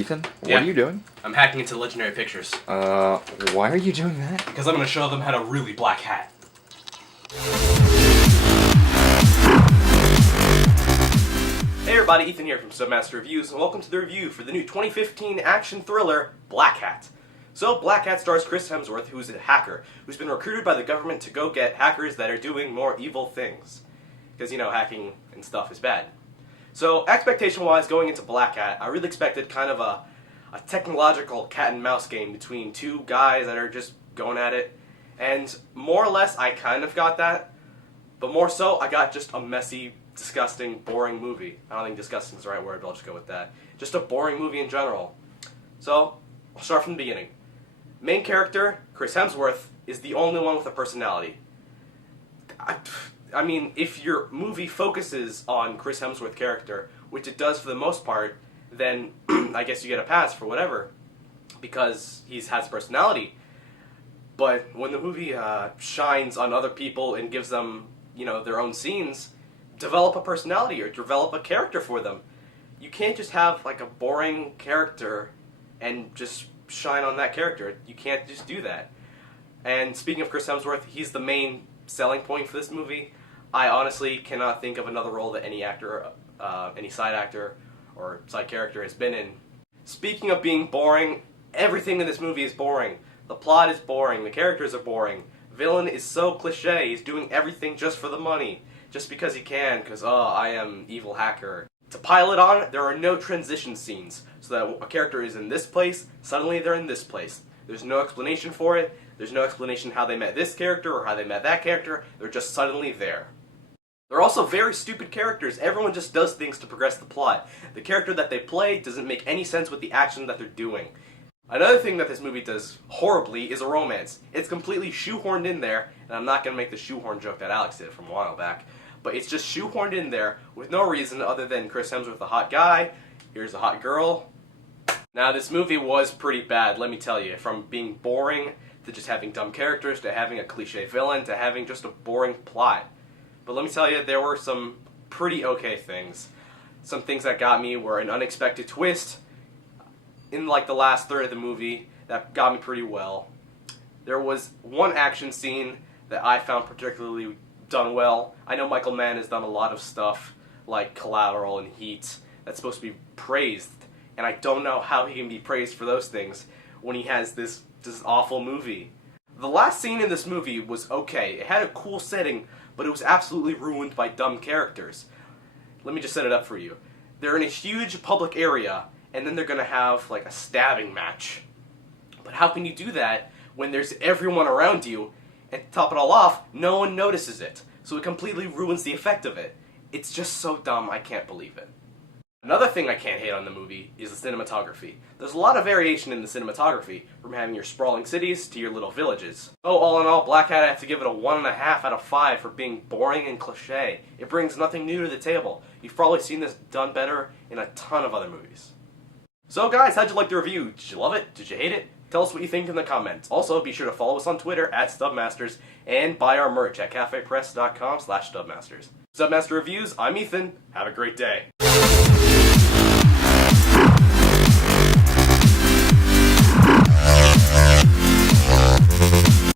Ethan, what Yeah. are you doing? I'm hacking into Legendary Pictures. Why are you doing that? Because I'm going to show them how to really black hat. Hey everybody, Ethan here from Stub Reviews, and welcome to the review for the new 2015 action thriller, Blackhat. So, Blackhat stars Chris Hemsworth, who's a hacker, who's been recruited by the government to go get hackers that are doing more evil things. Because, you know, hacking and stuff is bad. So, expectation-wise, going into Blackhat, I really expected kind of a technological cat-and-mouse game between two guys that are just going at it. And more or less, I kind of got that. But more so, I got just a messy, disgusting, boring movie. I don't think disgusting is the right word, but I'll just go with that. Just a boring movie in general. So, I'll start from the beginning. Main character, Chris Hemsworth, is the only one with a personality. I mean, if your movie focuses on Chris Hemsworth's character, which it does for the most part, then I guess you get a pass for whatever, because he has personality. But when the movie shines on other people and gives them, you know, their own scenes, develop a personality or develop a character for them. You can't just have like a boring character and just shine on that character. You can't just do that. And speaking of Chris Hemsworth, he's the main selling point for this movie. I honestly cannot think of another role that any actor, any side actor or side character has been in. Speaking of being boring, everything in this movie is boring. The plot is boring, the characters are boring. Villain is so cliche, he's doing everything just for the money. Just because he can, because, oh, I am evil hacker. To pile it on, there are no transition scenes, so that a character is in this place, suddenly they're in this place. There's no explanation for it, there's no explanation how they met this character or how they met that character, they're just suddenly there. They're also very stupid characters, everyone just does things to progress the plot. The character that they play doesn't make any sense with the action that they're doing. Another thing that this movie does horribly is a romance. It's completely shoehorned in there, and I'm not going to make the shoehorn joke that Alex did from a while back. But it's just shoehorned in there with no reason other than Chris Hemsworth, a hot guy, here's a hot girl. Now this movie was pretty bad, let me tell you. From being boring, to just having dumb characters, to having a cliche villain, to having just a boring plot. But let me tell you, there were some pretty okay things. Some things that got me were an unexpected twist in like the last third of the movie that got me pretty well. There was one action scene that I found particularly done well. I know Michael Mann has done a lot of stuff like Collateral and Heat that's supposed to be praised, and I don't know how he can be praised for those things when he has this awful movie. The last scene in this movie was okay. It had a cool setting, but it was absolutely ruined by dumb characters. Let me just set it up for you. They're in a huge public area, and then they're gonna have like a stabbing match. But how can you do that when there's everyone around you? And to top it all off, no one notices it. So it completely ruins the effect of it. It's just so dumb, I can't believe it. Another thing I can't hate on the movie is the cinematography. There's a lot of variation in the cinematography, from having your sprawling cities to your little villages. Oh, all in all, Blackhat, I have to give it a 1.5 out of 5 for being boring and cliche. It brings nothing new to the table. You've probably seen this done better in a ton of other movies. So guys, how'd you like the review? Did you love it? Did you hate it? Tell us what you think in the comments. Also, be sure to follow us on Twitter @StubMasters and buy our merch at cafepress.com/StubMasters. Stubmaster Reviews, I'm Ethan. Have a great day.